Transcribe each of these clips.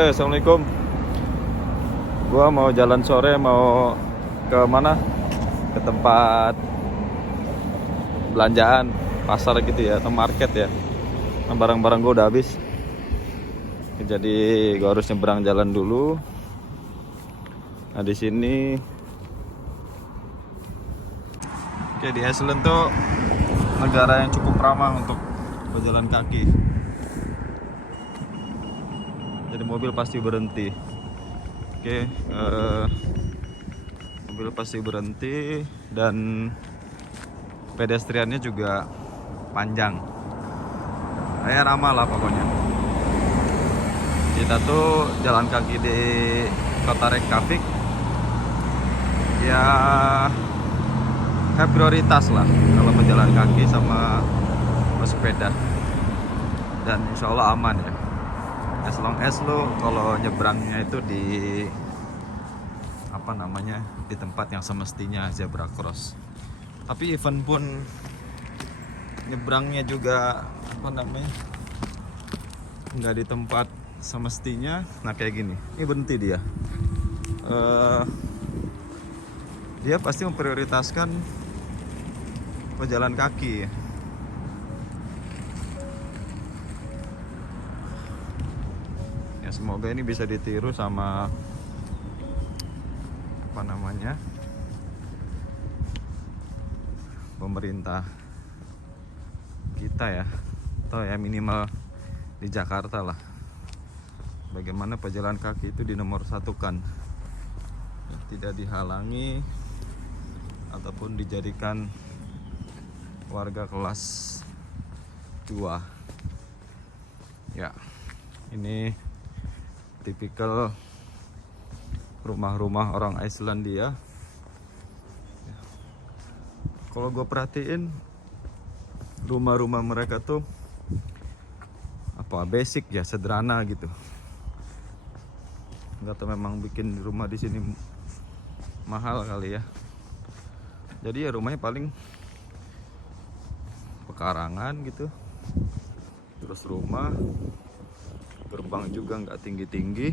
sore, assalamualaikum. Gua mau jalan sore, mau ke mana? Ke tempat belanjaan, pasar gitu ya, atau market ya. Nah, barang-barang gua udah habis. Jadi gua harus nyebrang jalan dulu. Nah di sini, oke, di Iceland tuh negara yang cukup ramah untuk pejalan kaki. Jadi mobil pasti berhenti. Oke, mobil pasti berhenti dan pedestriannya juga panjang. Kayak ramah lah pokoknya. Kita tuh jalan kaki di kota Reykjavik ya, kayak prioritas lah kalau pejalan kaki sama pesepeda. Dan insya Allah aman ya. As long as lo kalau nyebrangnya itu di di tempat yang semestinya zebra cross. Tapi even pun nyebrangnya juga nggak di tempat semestinya, nah kayak gini, ini berhenti dia. Dia pasti memprioritaskan pejalan kaki. Semoga ini bisa ditiru sama pemerintah kita ya, atau ya minimal di Jakarta lah. Bagaimana pejalan kaki itu dinomor satukan, tidak dihalangi ataupun dijadikan warga kelas 2 ya. Ini tipikal rumah-rumah orang Islandia. Kalau gue perhatiin rumah-rumah mereka tuh basic ya, sederhana gitu. Nggak tahu, memang bikin rumah di sini mahal kali ya. Jadi ya rumahnya paling pekarangan gitu. Terus rumah gerbang juga nggak tinggi-tinggi.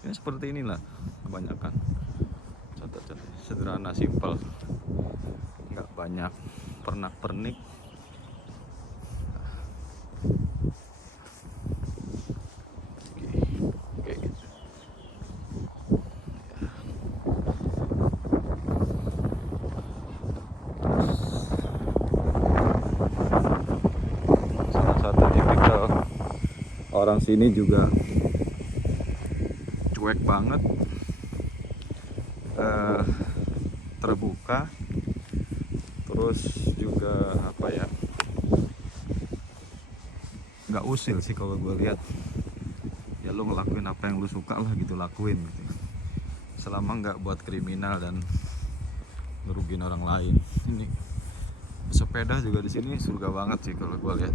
Ya seperti inilah kebanyakan. Contoh-contoh sederhana, simpel, nggak banyak pernak-pernik. Oke. Salah satu tipikal orang sini juga cuek banget, terbuka, terus juga nggak usil sih kalau gue lihat. Ya lu ngelakuin apa yang lu suka lah gitu, lakuin gitu, selama nggak buat kriminal dan ngerugiin orang lain. Ini sepeda juga di sini surga banget sih kalau gue lihat.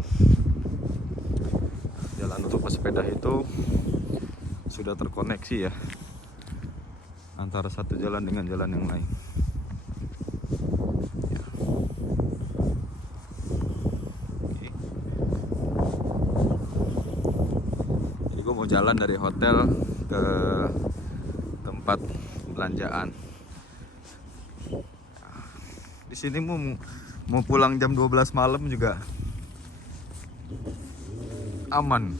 Jalan untuk pesepeda itu sudah terkoneksi ya antara satu jalan dengan jalan yang lain ya. Jadi gue mau jalan dari hotel ke tempat belanjaan. Di sini mau pulang jam 12 malam juga aman,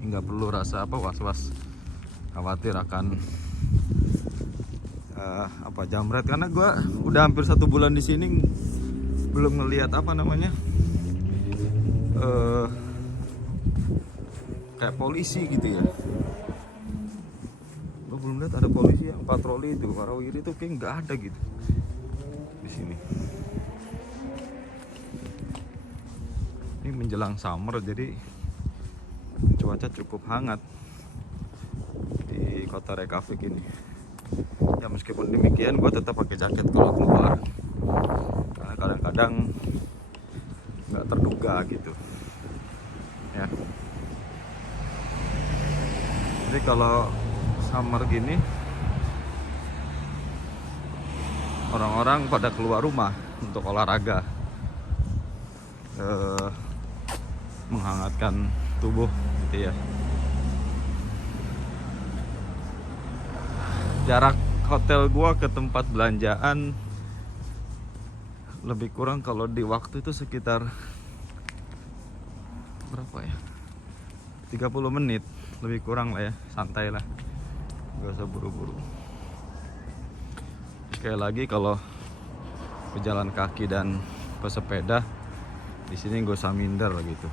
nggak perlu rasa was-was, khawatir akan jamret, karena gue udah hampir 1 bulan di sini belum ngelihat kayak polisi gitu ya. Gue belum lihat ada polisi yang patroli itu warawiri itu, kayak nggak ada gitu di sini. Ini menjelang summer, jadi cuaca cukup hangat di kota Reykjavik ini. Ya meskipun demikian, gue tetap pakai jaket kalau keluar, karena kadang-kadang nggak terduga gitu ya. Jadi kalau summer gini, orang-orang pada keluar rumah untuk olahraga, menghangatkan tubuh gitu ya. Jarak hotel gua ke tempat belanjaan lebih kurang kalau di waktu itu sekitar berapa ya, 30 menit lebih kurang lah ya, santai lah, gak usah buru-buru. Sekali lagi kalau pejalan kaki dan pesepeda di sini gak usah minder gitu,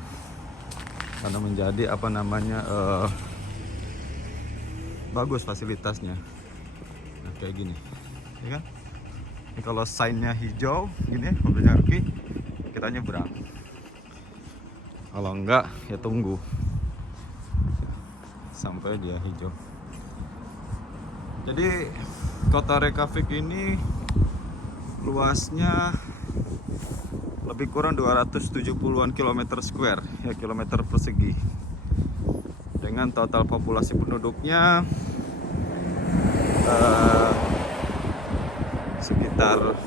karena menjadi apa namanya bagus fasilitasnya. Nah, kayak gini ya kan, ini kalau signnya hijau gini mobil kaki kita nyebrang, kalau enggak ya tunggu sampai dia hijau. Jadi kota Reykjavik ini luasnya lebih kurang 270-an kilometer square ya, kilometer persegi, dengan total populasi penduduknya sekitar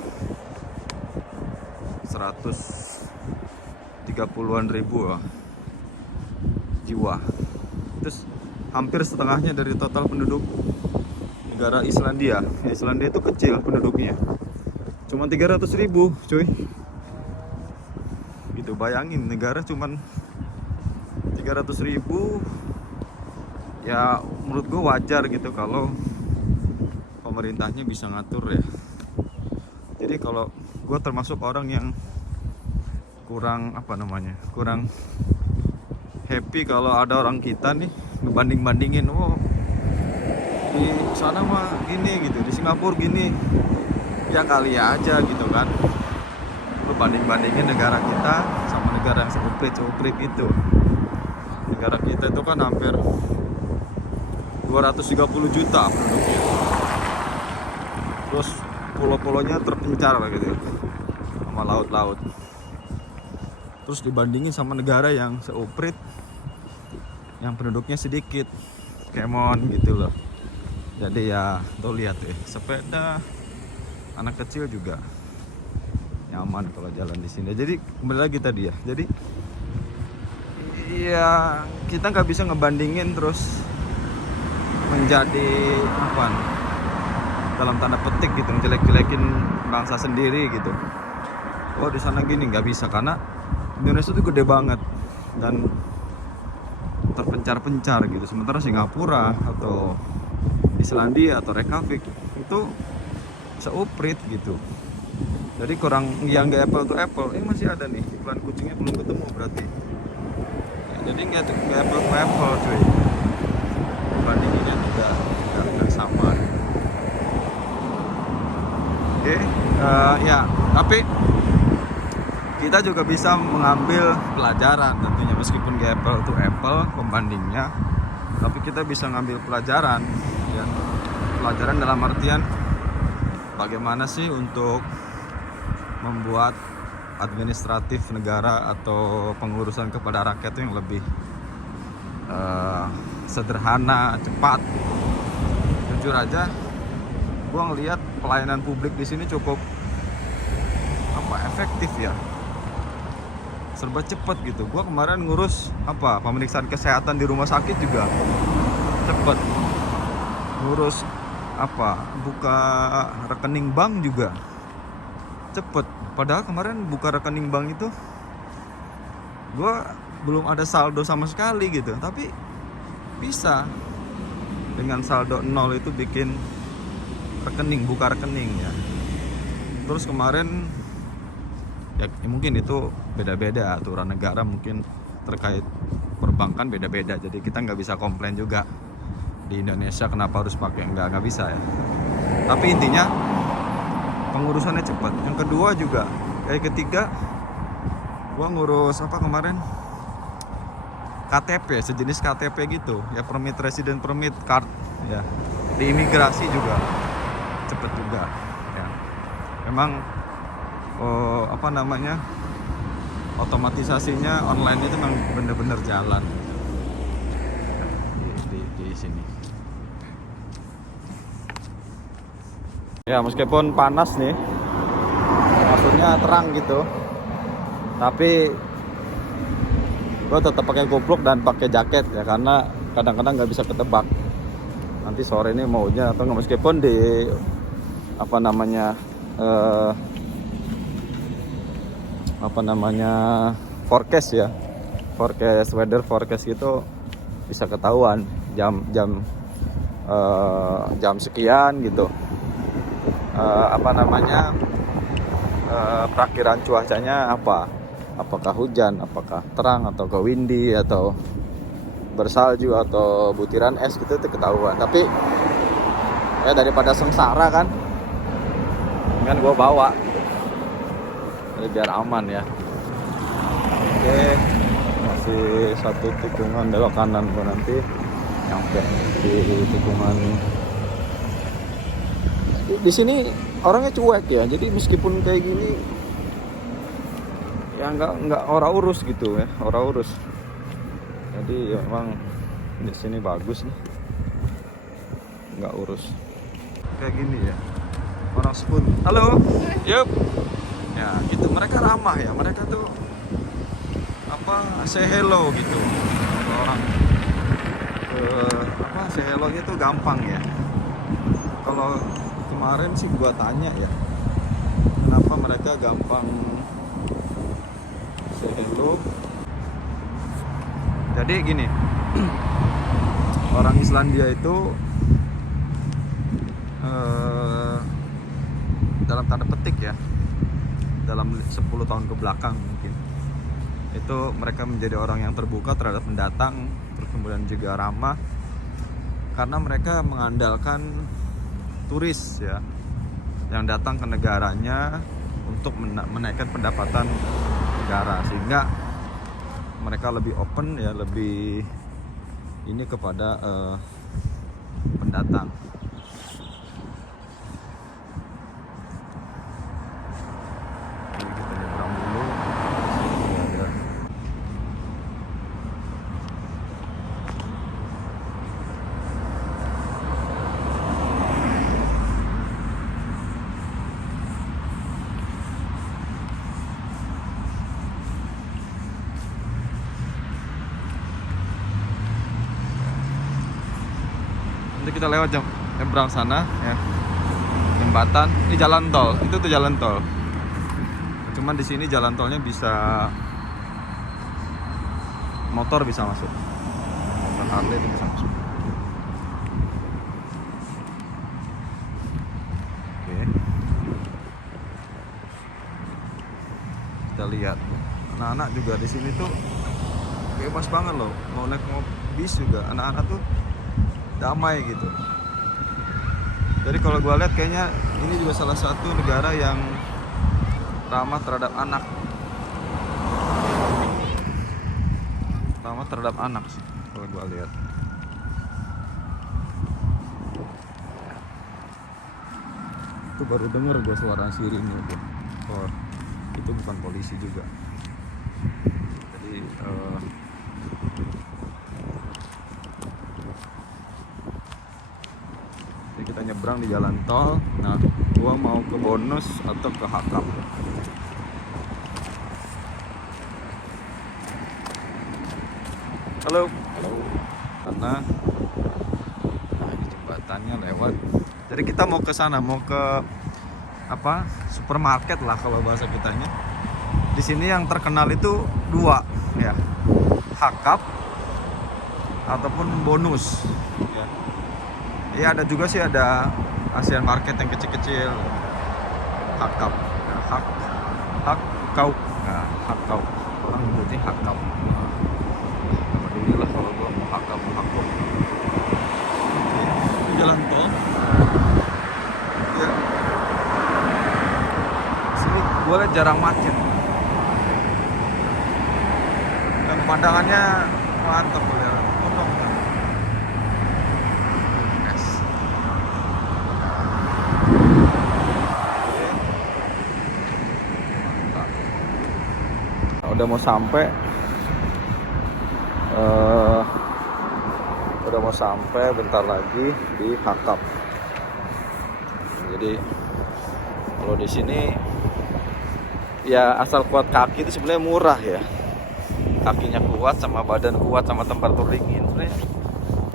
130-an ribu jiwa. Terus hampir setengahnya dari total penduduk negara Islandia. Islandia itu kecil penduduknya, cuma 300.000 cuy. Gitu, bayangin negara cuman 300.000. Ya menurut gue wajar gitu kalau pemerintahnya bisa ngatur ya. Jadi kalau gue termasuk orang yang kurang apa namanya, kurang happy kalau ada orang kita nih ngebanding-bandingin, oh di sana mah gini gitu, di Singapura gini. Ya kali aja gitu kan, lu banding-bandingin negara kita sama negara yang seuprit itu. Negara kita itu kan hampir 230 juta penduduknya, terus pulau-pulaunya terpencar gitu sama laut-laut. Terus dibandingin sama negara yang seuprit yang penduduknya sedikit, Kemon gitu loh. Jadi ya tuh lihat ya, sepeda anak kecil juga nyaman kalau jalan di sini. Jadi kembali lagi tadi ya, jadi ya kita nggak bisa ngebandingin terus menjadi apa, dalam tanda petik gitu, ngejelek-jelekin bangsa sendiri gitu. Oh di sana gini, nggak bisa, karena Indonesia itu gede banget dan terpencar-pencar gitu. Sementara Singapura atau Islandia atau Reykjavik itu seuprit gitu. Jadi kurang, yang nggak apple to apple. Masih ada nih iklan kucingnya belum ketemu berarti ya, jadi nggak apple to apple cuy, bandinginnya tidak sama. Oke, ya tapi kita juga bisa mengambil pelajaran tentunya, meskipun nggak apple to apple pembandingnya, tapi kita bisa ngambil pelajaran ya. Pelajaran dalam artian bagaimana sih untuk membuat administratif negara atau pengurusan kepada rakyat itu yang lebih sederhana, cepat. Jujur aja, gua ngelihat pelayanan publik di sini cukup efektif ya, serba cepet gitu. Gua kemarin ngurus pemeriksaan kesehatan di rumah sakit juga cepet, ngurus buka rekening bank juga cepet. Padahal kemarin buka rekening bank itu gua belum ada saldo sama sekali gitu, tapi bisa dengan saldo 0 itu bikin rekening, buka rekening ya. Terus kemarin ya mungkin itu beda-beda aturan negara, mungkin terkait perbankan beda-beda, jadi kita nggak bisa komplain juga di Indonesia kenapa harus pakai, nggak bisa ya. Tapi intinya pengurusannya cepat. Yang kedua juga, ketiga gua ngurus kemarin KTP, sejenis KTP gitu ya, permit resident permit card ya, di imigrasi juga cepet juga ya. Memang otomatisasinya online itu memang bener-bener jalan di sini ya. Meskipun panas nih, maksudnya terang gitu, tapi gue tetap pakai kupluk dan pakai jaket ya, karena kadang-kadang nggak bisa ketebak nanti sore ini maunya atau nggak, meskipun di apa namanya forecast ya, weather forecast gitu bisa ketahuan jam sekian gitu, perakhiran cuacanya apakah hujan, apakah terang, atau ke windy, atau bersalju, atau butiran es gitu, itu ketahuan. Tapi ya daripada sengsara kan gue bawa gitu. Jadi biar aman ya. Oke, masih satu tikungan belok kanan, gue nanti nyampe di tikungan. Di sini orangnya cuek ya, jadi meskipun kayak gini ya nggak ora urus gitu ya, ora urus. Jadi ya memang di sini bagus nih, nggak urus kayak gini ya. Orang sebut halo, yup, ya gitu. Mereka ramah ya, mereka tuh say hello gitu. Orang say hello itu gampang ya. Kalau kemarin sih gua tanya ya, kenapa mereka gampang say hello. Jadi gini, orang Islandia itu dalam tanda petik ya, dalam 10 tahun ke belakang mungkin, itu mereka menjadi orang yang terbuka terhadap pendatang, terus kemudian juga ramah, karena mereka mengandalkan turis ya yang datang ke negaranya untuk menaikkan pendapatan negara, sehingga mereka lebih open ya, lebih ini kepada pendatang. Ini kita nyebrang dulu. Sini ada. Nanti kita lewat nyebrang sana ya, jembatan. Ini jalan tol, itu tuh jalan tol. Cuman di sini jalan tolnya bisa motor bisa masuk, motor Harley itu bisa masuk. Oke, kita lihat anak-anak juga di sini tuh bebas banget loh, mau naik bis juga anak-anak tuh damai gitu. Jadi kalau gue lihat kayaknya ini juga salah satu negara yang ramah terhadap anak. Ramah terhadap anak sih kalau gue lihat. Itu baru denger gue suara sirine tuh. Oh, itu bukan polisi juga. Jadi kita nyebrang di jalan tol. Nah, gua mau ke Bonus atau ke Hakam. Halo. Karena ini jembatannya lewat. Jadi kita mau ke sana, mau ke supermarket lah kalau bahasa kitanya. Di sini yang terkenal itu dua ya, Hakam ataupun Bonus ya. Ya ada juga sih, ada Asian Market yang kecil-kecil. Hakam, nah, Hakau, nah, Hakau, orang nyebutnya Hakau. Inilah kalau gua mau Hakam, Hakau. Jalan tol. Ya. Sini gua lihat jarang macet. Dan pemandangannya mantap ya. Udah mau sampai bentar lagi di Hakam. Jadi kalau di sini ya asal kuat kaki itu sebenarnya murah ya. Kakinya kuat, sama badan kuat, sama temperatur dingin, sebenarnya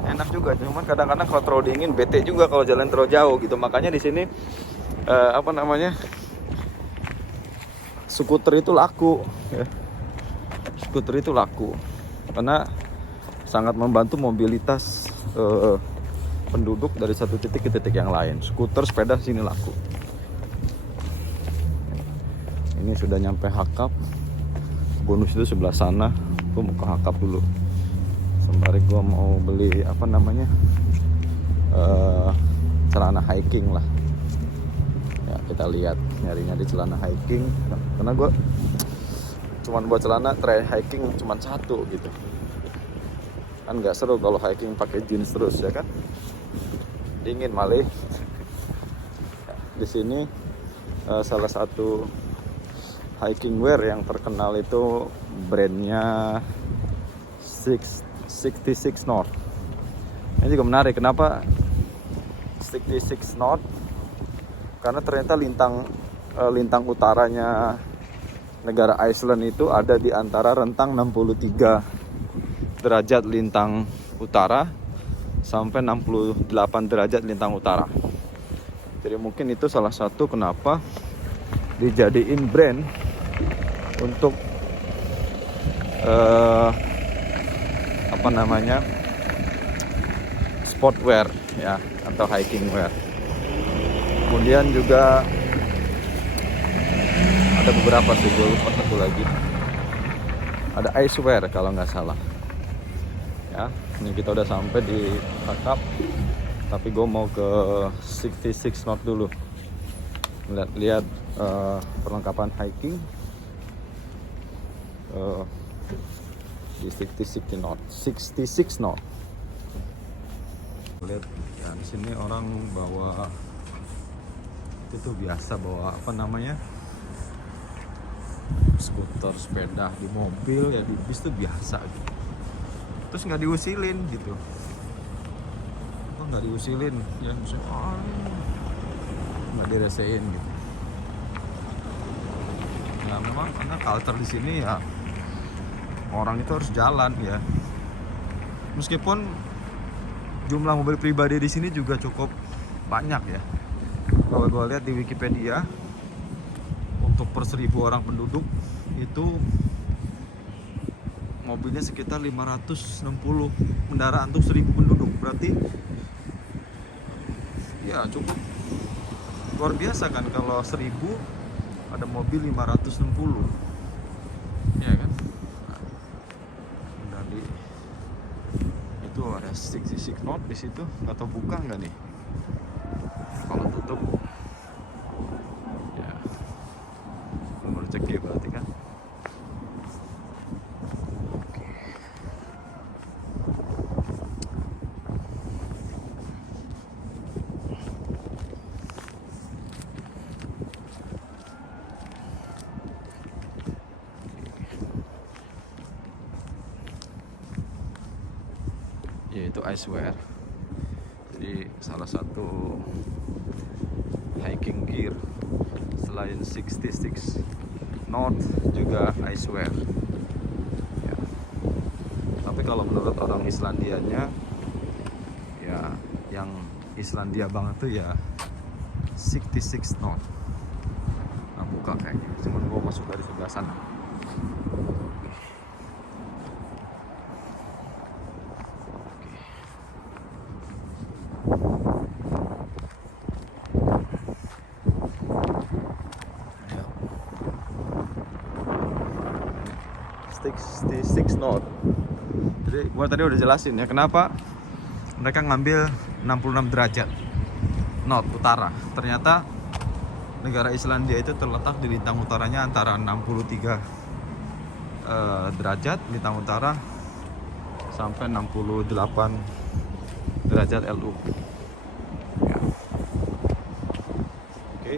enak juga. Cuman kadang-kadang kalau terlalu dingin bete juga kalau jalan terlalu jauh gitu. Makanya di sini skuter itu laku ya. Skuter itu laku karena sangat membantu mobilitas penduduk dari satu titik ke titik yang lain. Skuter, sepeda sini laku. Ini sudah nyampe Hakap. Bonus itu sebelah sana. Gue mau ke Hakap dulu. Sembari gue mau beli celana hiking lah. Ya kita lihat, nyarinya di celana hiking. Karena gue cuman buat celana trail hiking cuman satu gitu. Kan nggak seru kalau hiking pakai jeans terus ya kan. Dingin malih. Di sini salah satu hiking wear yang terkenal itu brandnya 66 North. Ini juga menarik. Kenapa 66 North? Karena ternyata lintang utaranya negara Iceland itu ada di antara rentang 63 derajat lintang utara sampai 68 derajat lintang utara. Jadi mungkin itu salah satu kenapa dijadiin brand untuk sportwear ya, atau hiking wear. Kemudian juga ada beberapa sih, gue lupa satu lagi. Ada icewear kalau nggak salah. Ya, ini kita udah sampai di Hakap. Tapi gue mau ke 66 North dulu. Lihat perlengkapan hiking di 66 North. Lihat ya, di sini orang bawa itu biasa bawa skuter, sepeda di mobil ya, di bis tuh biasa gitu. Terus nggak diusilin gitu. Kok nggak diusilin ya, nggak diresein gitu. Nah memang karena culture di sini ya, orang itu harus jalan ya. Meskipun jumlah mobil pribadi di sini juga cukup banyak ya. Kalau gue lihat di Wikipedia, untuk per 1000 orang penduduk itu mobilnya sekitar 560 kendaraan untuk 1000 penduduk. Berarti ya cukup luar biasa kan kalau 1000 ada mobil 560 ya kan. Dari itu ada 66 North di situ, atau buka nggak nih? Kalau tutup ya baru cek ya berarti kan. Yaitu icewear. Jadi salah satu hiking gear selain 66 North juga icewear ya. Tapi kalau menurut orang Islandianya ya, yang Islandia banget tuh ya 66 North. Nah buka kayaknya, cuman gua masuk dari sebelah sana. Six North. Jadi gua tadi udah jelasin ya kenapa mereka ngambil 66 derajat North utara. Ternyata negara Islandia itu terletak di lintang utaranya antara 63 derajat lintang utara sampai 68 derajat LU ya. Oke.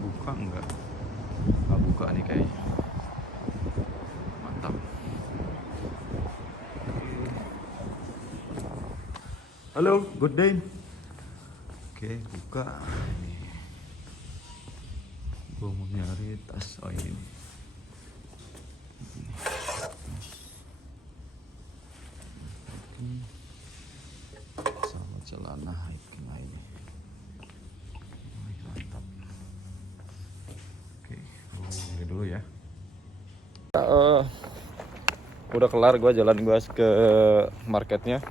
Buka enggak? Nggak buka nih kayaknya. Mantap. Halo, good day. Oke, buka. Ini. Gue mau nyari tas. Oh ini. dulu ya. Udah kelar gue jalan gue ke marketnya.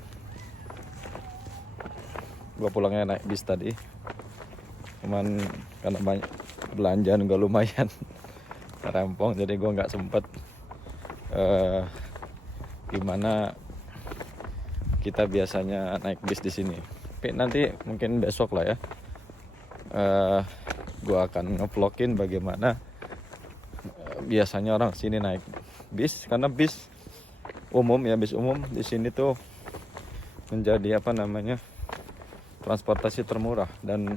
Gue pulangnya naik bis tadi. Cuman karena banyak belanjaan gue lumayan rempong, jadi gue nggak sempet gimana kita biasanya naik bis di sini. Tapi nanti mungkin besok lah ya. Gue akan ngevlogin bagaimana biasanya orang sini naik bis, karena bis umum ya, bis umum di sini tuh menjadi transportasi termurah, dan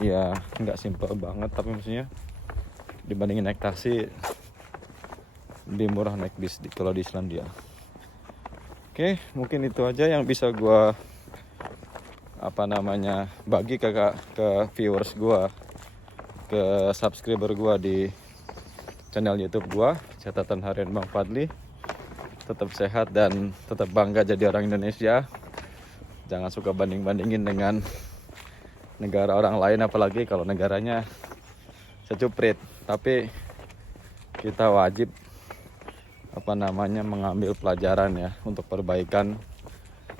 ya nggak simpel banget, tapi maksudnya dibandingin naik taksi lebih murah naik bis kalau di Islandia. Oke, mungkin itu aja yang bisa gue bagi ke viewers gue, ke subscriber gue di channel YouTube gue, Catatan Harian Bang Fadli. Tetap sehat dan tetap bangga jadi orang Indonesia. Jangan suka banding-bandingin dengan negara orang lain, apalagi kalau negaranya secuprit. Tapi kita wajib mengambil pelajaran ya untuk perbaikan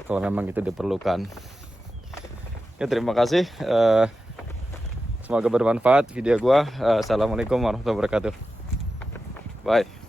kalau memang itu diperlukan. Oke, terima kasih. Semoga bermanfaat video gua. Assalamualaikum warahmatullahi wabarakatuh. Bye.